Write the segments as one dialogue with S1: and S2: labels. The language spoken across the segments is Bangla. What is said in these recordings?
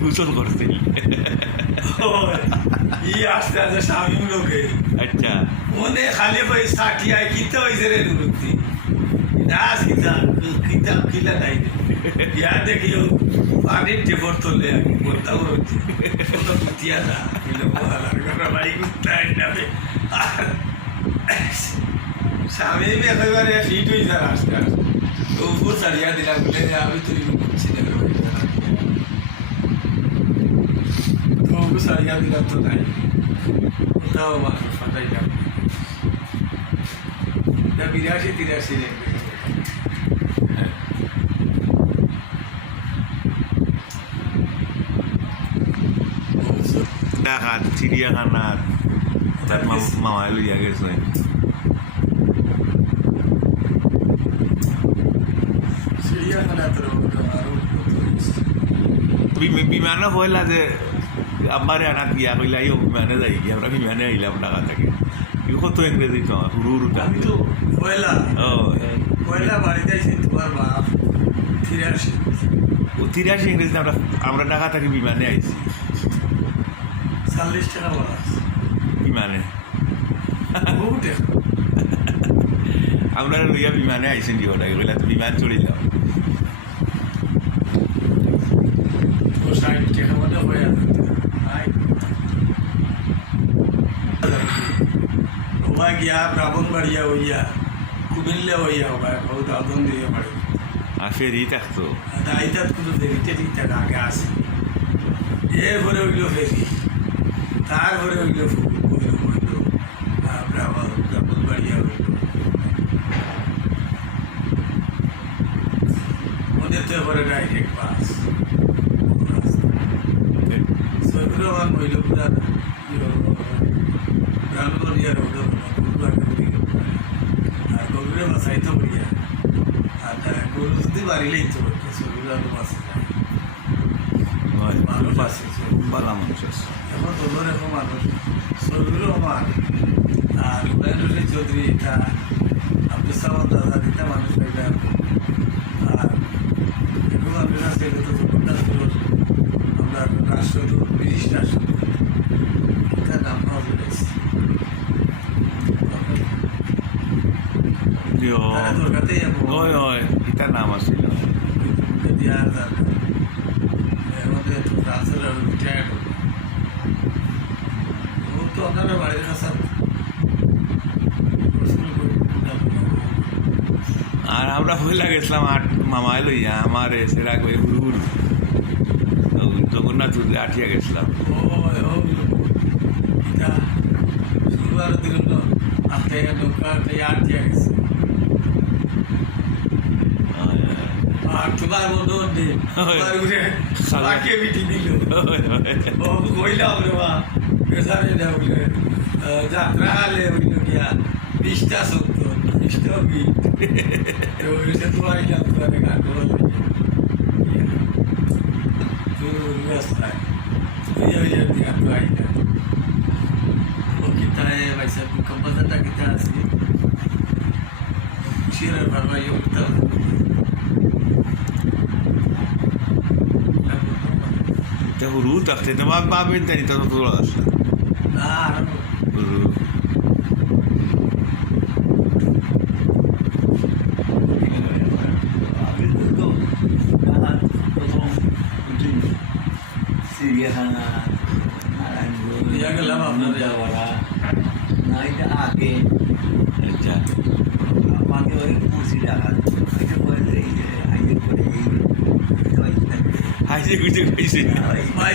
S1: গোসল করতে
S2: আস্তে আস্তে স্বামী লোকে
S1: আচ্ছা
S2: মনে খালি কই সাকিয়ায় কিতা হইছে রে নুরুতি দাস কিতা কিতা কিলা নাই ইয়া দেখিও পানির টেপর তোলে আগে বলতা করছি কুতিয়া না ভাই কুত্তাই যাবে আর স্বামী একেবারে ফিট হয়ে যায় আস্তে আস্তে তো উপর সারিয়া দিলাম বলে আমি তুই করছি না তো উপর সারিয়া দিলাম তো নাই কোথাও মানুষ ফাটাইলাম না বিরাশি তিরাশি রে
S1: ঢাকা চিড়িয়াখানার তার মা- মামায় লইয়া গেছে
S2: চিড়িয়াখানা তো আরও
S1: বিম- বিমানে হইলা যে আমারে আনাত গিয়া কইলা ইও বিমানে যাই গিয়া আমরা বিমানে আইলাম ঢাকা থেকে কত ইংরেজি তো হুরু হুরু
S2: তো পয়লা
S1: ও
S2: পয়লা বাড়িতে তোমার বাপ তিরাশি
S1: ও তিরাশি ইংরেজিতে আমরা আমরা ঢাকা থেকে বিমানে আইছি
S2: চল্লিশ টাকা
S1: বিমানে আমরা লইয়া বিমানে আইসেন দিও লাগে কইলা তো বিমান চড়িলাম
S2: ষাট টাকা মধ্যে হয়ে ওমা গিয়া ব্রাহ্মণ বাড়িয়া হইয়া কুমিল্লা হইয়া ওমা বহুত আদন দিয়ে বাড়ি
S1: আর রি থাকতো
S2: দায়িত্ব কিন্তু দেরিতে ঠিক থাকে আগে আসে এরপরে হইল ফেরি তারপরে হইল হইল হইল ব্রাহ্মণ ব্রাহ্মণ বাড়িয়া হইল ওদের তো এবারে ডাইরেক্ট বাস সেগুলো আমার হইল পুরা ব্রাহ্মণ ইয়ার ওদের আর গরুরে বাসাইতে বলিয়া আর মানুষ আছে
S1: মানুষ আছে
S2: এখন মানুষ সেগুলো আমার আর হুমায়ুন চৌধুরী এটা আব্দুল দাদা দিতা মানুষ এটা আর এখন মানুষ আছে এটা তো আমরা রাষ্ট্রদূত ব্রিটিশ রাষ্ট্রদূত এটা নাম পাওয়া যাচ্ছে তারা তোর কাছে
S1: ওই ওই ইটার নাম আছিল
S2: দিয়ার দরকার আমাদের তো ট্রান্সফার রিটায়ার্ড ও তো আপনারা বাড়ির কাছে
S1: পয়লা গেছিলাম আট মামায় লইয়া আমার সেরা কই হুর জগন্নাথ আঠিয়া গেছিলাম
S2: ও ও এটা শুক্রবার দিন আটটা নৌকা আট দিয়া গেছে আর তোমার মতো নেই তোমার উঠে বাকি বিটি দিল ও কইলাম রে মা পেশারে না বলে যাত্রা হালে হইল গিয়া বিশটা সত্তর বিশটা বিট তো ওইসে তো আইলাম তো অনেক আগ্রহ তো রাস্তায় ওই ওই দিয়া তো আইলাম ও কিতায় ভাইসা কম্পাসারটা কিতা আছে শিরার ভারবাই উঠতে
S1: তে হুরু থাকতে তো বাপ বাপের জানি তো তোর আছে
S2: না
S1: হুরু
S3: আমি তো ঢাকার প্রথম উঠি চিড়িয়াখানা
S2: ইয়া গেলাম আপনার
S3: যাওয়ারা না এটা আগে
S1: আচ্ছা
S3: আমাকে ওই মুর্শি ঢাকা এটা করে আইনের করে।
S1: হাসি খুশি কইছে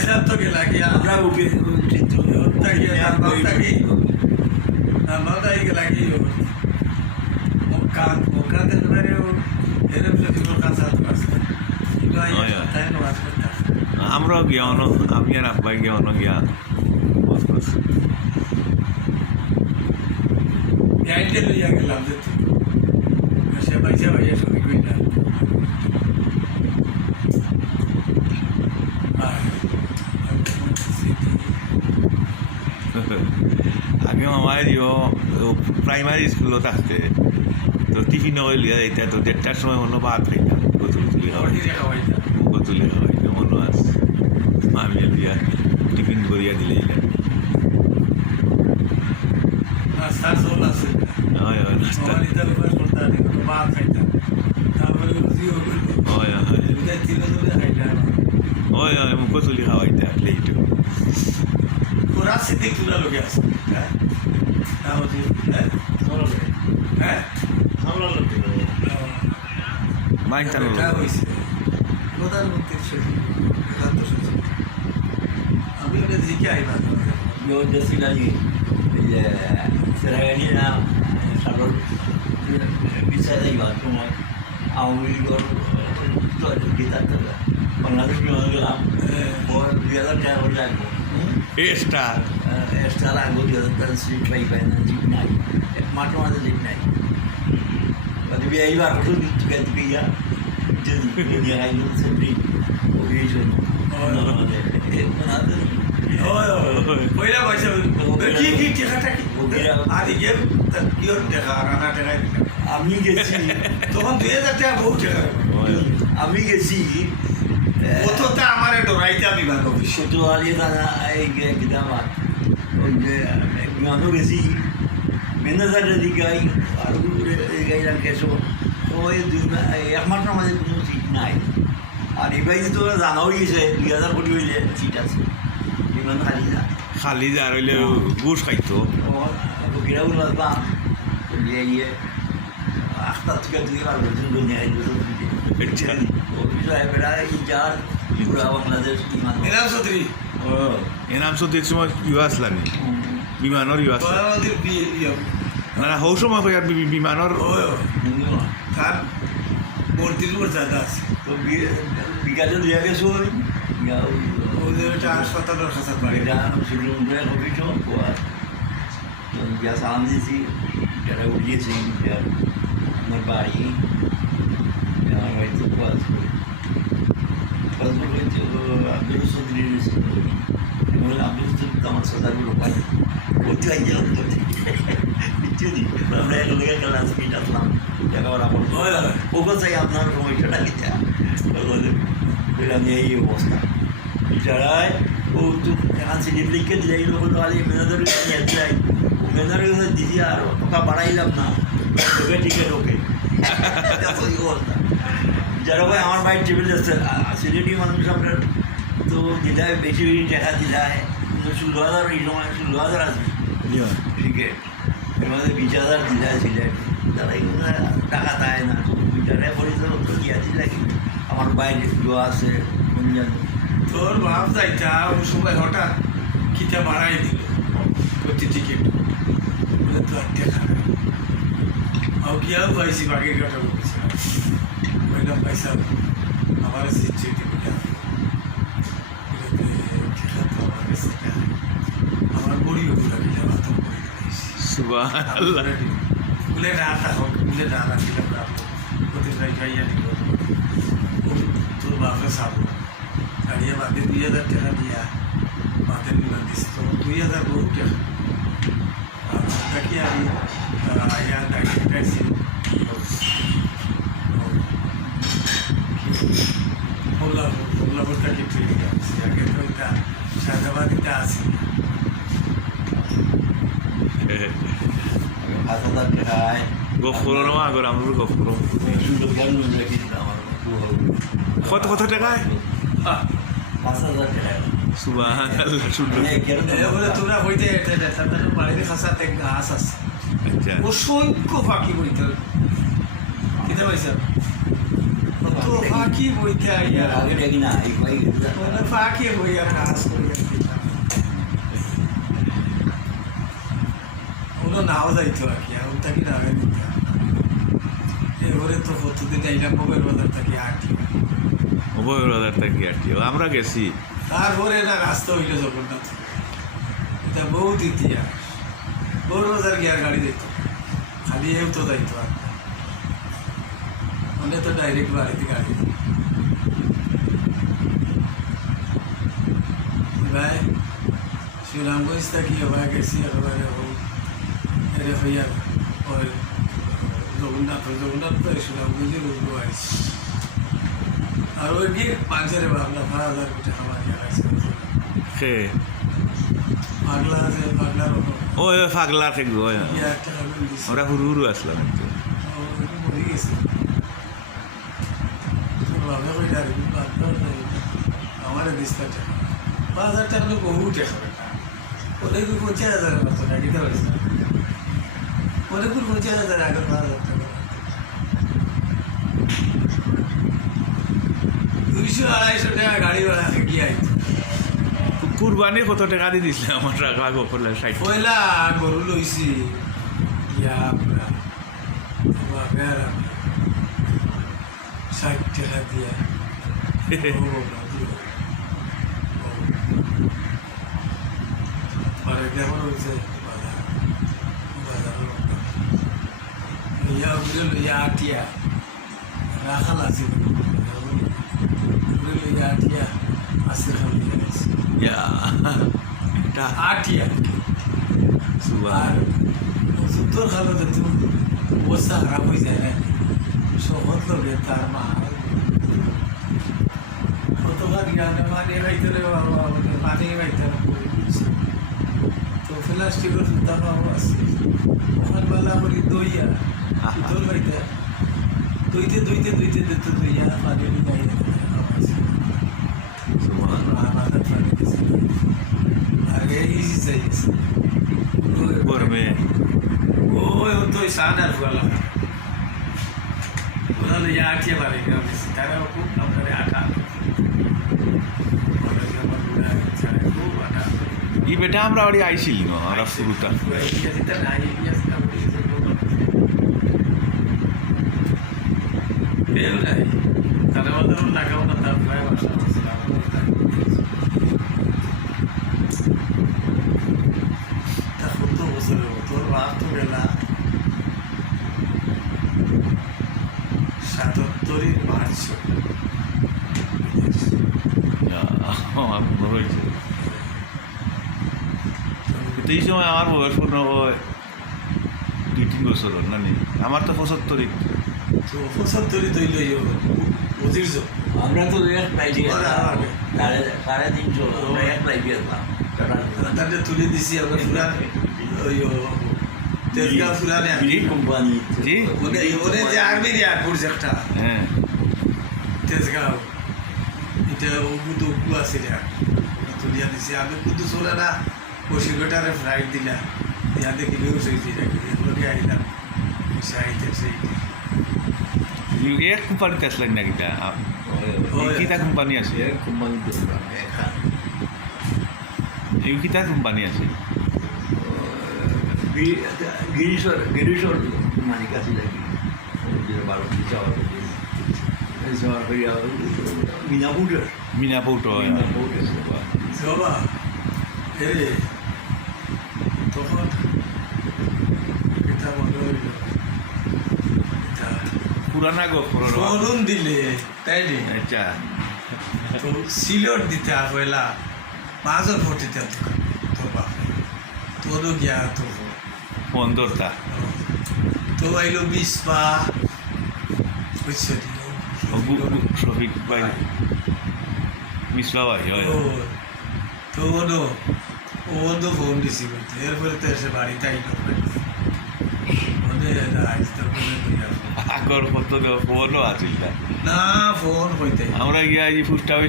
S2: সাহেব তো গেলা গিয়া
S3: আমরা চলে
S2: ওটা গিয়া তার বাপটা কি তার বাপটা গেলা কি তে ধরে ও এরম সে দিন কাজ সাথ না করতা
S1: আমরাও গিয়া অন আমি আর আব্বাই গিয়া গিয়া বস বস
S2: লইয়া গেলাম যে সে পয়সা ভাইয়া সবই কইলা আর
S1: আগে মামায় দিও প্রাইমারি স্কুলত থাকতে তো টিফিন হয়ে লিয়া যাইতা তো দেড়টার সময় মনে ভাত খাইতাম কচুরি তুলি খাওয়াই
S2: খাওয়াইতা
S1: কচুরি খাওয়াই মনে আছে টিফিন করিয়া দিলে হয় হয় নাস্তা হয় হয় হয় মুখ চুলি খাওয়াইতে প্লেট
S2: ওরা সিদ্ধি তুলা লোকে আছে হ্যাঁ হ্যাঁ
S1: মাইন টানো
S2: প্রধানমন্ত্রীর সচিব সচিব আমি ওটা জিকে আইবা
S3: Yo la venía a salón, bisa de iba como a un vigor, todo el que está con la luz no de la, por día de la hora algo.
S1: Ester
S3: Esta la algo de la street by by the jeep night. Mato más de jeep night. Cuando vi ahí va, tú que te pilla, yo venía ahí
S2: পয়লা পয়সা কি কি টেকাটা কি? আর ইয়ে কিয়র টেকা? রানা টেকা
S3: আমি গেছি।
S2: তখন দুই হাজার টাকা বহু টেকা।
S3: আমি গেছি।
S2: অতটা আমার ডরাইতে বিভাগ অফিস
S3: কোতোয়ালি থানা এই কিতাবা বিমানও গেছি। মেনাজারের দিকে আই আর গাইলাম ওই দুই মা- এই একমাত্র আমাদের কোনো সিট নাই। আর এবার তো জানাও গেছে দুই হাজার কোটি হইলে সিট আছে খালি
S1: যার হইলে গুড় খাইতো।
S3: ইয়ে
S1: আচ্ছা।
S2: চৌধুরী।
S1: এনাম সত্যি সময় ইউ আসলানি বিমানের ইউ আসলা
S2: প্রধানমন্ত্রীর
S1: না না হৌ সময় কই আর বি- বিমানের
S2: তার মূর্তির উপর জায়গা আছে। যে ওইটা হাসপাতালের খাঁচা পারে
S3: এটা শ্রীলঙ্কার অফিস যা সালাম দিয়েছি যারা উঠিয়েছি আমার বাড়ি আমার বাড়িতে কাজ করি কাজ করতে আব্দুল চৌধুরীর বলে আব্দুল তো আমার সদাগুলো পাই করতে পারি গেলাম তো বুঝছি আমরা এক লোকের ক্লাস মিট আসলাম। দেখা ওরা
S2: হয়।
S3: ওকে চাই আপনার সমস্যাটা কি বললাম এই অবস্থা। যারাই ও তো এখন সিলিপ লিখে দিলে এই লোক তো আলি মেনাদের নিয়ে যাই ও মেনাদের দিদি আর টাকা বাড়াইলাম না লোকে ওকে অবস্থা যারা ভাই আমার বাইক টেবিল আছে সিলেটি মানুষ আমরা তো দিলায় বেশি বেশি টাকা দিলায় ষোলো হাজার এই সময় ষোলো হাজার আসবে এর মধ্যে বিশ হাজার দিলায় সিলেট তারা এগুলো টাকা দেয় না যারা তো কি আছে লাগে আমার বাইরে আছে কোন জানো
S2: তোর বাপ যাইতা ওই সময় হঠাৎ কিতা বাড়াই দিল। প্রতি টিকিট। বলে তো দেখা নাই আর গিয়াও পাইছি? বাগের কাটা বলছে। ওইরকম পয়সা আমার সিট আমার বড়িও পুরা গিলা বাতম করে দিয়েছি
S1: সুবাহ
S2: বলে না থাকুক বলে না রাখিলাম না প্রতি ভাই খাইয়া তোর বাপে সাবো গাড়িয়া বাদে দুই হাজার টাকা দিয়া বাদে নিবার দিছে তো দুই হাজার বহু টাকা তাকে আমি আয়া গাড়ি খাইছি হোল্লাপুর হোল্লাপুরটা কি ট্রেন আছে আগে তো এটা শাহজাবাদিটা আছে
S3: পাঁচ হাজার টাকায়
S1: গফুর না আগর আমরা গফুর
S3: সুন্দর জ্ঞান রেখে দিলাম আমার
S1: কত কত টাকায়
S3: পাঁচ হাজার টাকায়
S1: সুবাহ
S2: তোমরা হইতে তাদের খাসাতে গাছ আছে।
S1: আচ্ছা।
S2: অসংখ্য ফাঁকি বইতে কিতে পাইছে? তো ফাঁকি বইতে আইয়া
S3: না
S2: মানে ফাঁকি বইয়া করিয়া। ওগুলো নাও যাইতো আর কি আর ওটা কি নামে দিতাম এবারে তো প্রতিদিন এইটা মোবাইল বাজার থাকি আটি।
S1: উভয় হাজার টাকা আর কি? আমরা গেছি।
S2: তারপরে না রাস্তা হইল জগন্নাথ এটা বহুত ইতিহাস। বড় বাজার গিয়ার গাড়ি যেত খালি এও তো যাইতো আর। মানে তো ডাইরেক্ট বাড়িতে গাড়ি ভাই, শ্রীরামগঞ্জ থাকি এবার গেছি? একেবারে এরে হইয়া জগন্নাথ জগন্নাথ তো শ্রীরামগঞ্জের উল্টো আইসি আর ওই গিয়ে পাঁচের ভাবনা ভাড়া হাজার কোটি আমার ইয়ে
S1: সে
S2: পাগলা আছে পাগলার
S1: ওই ওই পাগলা থেকে ওই
S2: একটা কারণ দিছে।
S1: ওরা হুরু হুরু আসলাম
S2: মরে গেছে। বাবা কইটা রে আমার দিস্তা টাকা। পাঁচ হাজার টাকা লোক বহু টাকা। ওদের পঞ্চাশ হাজারের মতো নাকি ওদের পঞ্চাশ হাজার আগে পাঁচ হাজার টাকা। দুইশো আড়াইশো টাকা গাড়ি ভাড়া গিয়ে আইতো
S1: কুরবানি কত টাকা দিয়ে দিছিলে আমার টাকা গোপলে ষাট
S2: পয়লা গরু লইছি ইয়া আমরা দিয়া। পরে কেমন হয়েছে ইয়া লইয়া আটিয়া রাখাল আছে উগরে লইয়া আটিয়া খালি গেছে
S1: ইয়া এটা
S2: আর ওষুধ খালো তো তুমি অবস্থা খারাপ হয়ে যায় না শহর লোকে তার মা কতবার গানে মানে খাইতে রে বাবা আমাকে পানি তো প্লাস্টিকের সুতা পাওয়া আছে ওখান বেলা করি দইয়া শীতল খাইতে দইতে দইতে দইতে দিতে দইয়া পানি গাই
S1: সুবাহ
S2: আমাদের পানি দিছে আগে ইজি চাইছে
S1: গরমে
S2: Oi, eu tô sana fala. Kuna da ya ke ba da ga misi tare ko an kare aka. Wala ga ba da ta ko ba da.
S1: ই বেটা আমরা বাড়ি আইছিল না আমরা শুরুটা
S2: Wai ya ta na yi ya sa ko yi March
S1: আমার হয়েছে। কিন্তু এই সময় আমার বয়স পূর্ণ হয় দুই তিন বছর না নি আমার তো পঁচাত্তরই
S2: তো পঁচাত্তরই তৈল অধীর্য
S3: আমরা তো এক
S2: আগে।
S3: সাড়ে তিনশো এক গেলাম।
S2: তাদের তুলে দিছি আমরা ফুরান ওই তেজগাঁও ফুরানে
S3: বিড়ি কোম্পানি।
S1: জি।
S2: ওনে ওনে যে আর্মির এয়ারপোর্ট একটা।
S1: হ্যাঁ।
S2: তেজগাঁও। এটা ওগু তো ওগু আছে রে তুলিয়া দিছি। আমি কিন্তু চলে না বসিরঘাটারে ফ্লাইট দিলা। ইয়া দেখি বেউস হয়েছি এগুলোকে আইলাম। সাইতে সেই
S1: এক কোম্পানিতে আসলেন না কিটা কিটা আছে?
S3: কোম্পানি
S1: আছে?
S3: গিরিশ্বর গিরিশ্বর মানে কাছে লাগি বারো যাওয়ার যাওয়ার মিনাপুরের
S1: মিনাপুর
S3: মিনাপুরের
S2: বাবা এরে তখন এটা মনে হইল এটা
S1: পুরানা গো পুরনো
S2: ফোন দিলে তাই নি?
S1: আচ্ছা।
S2: তো সিলট দিতে ফটিতে তোর বাপ তোরও গিয়া তো
S1: পনেরোটা
S2: তো আইলো বিশ বুঝছ
S1: শফিক ভাই। মিসবা ভাই হয়।
S2: তো ও তো ফোন দিছি বলতে। এরপরে তো এসে বাড়িতে আইলো।
S1: আগর কত ফোনও আছিল না।
S2: ফোন হইতে
S1: আমরা গিয়া এই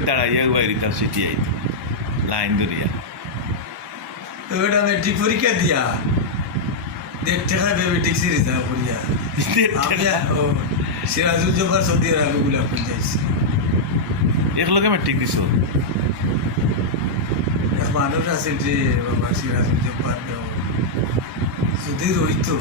S1: দাঁড়াইয়া সিটি লাইন ধরিয়া।
S2: ওটা মেট্রিক পরীক্ষা দিয়া। দেড় টাকা ভেবে ট্যাক্সি রিজার্ভ করিয়া আমি ও সিরাজুজ্জোবার সৌদি আরবে গুলা করে যাইছি
S1: একলগে মেট্রিক দিছো।
S2: এক মানুষ আছে যে বাবা সিরাজুজ্জোবার যদি রইতো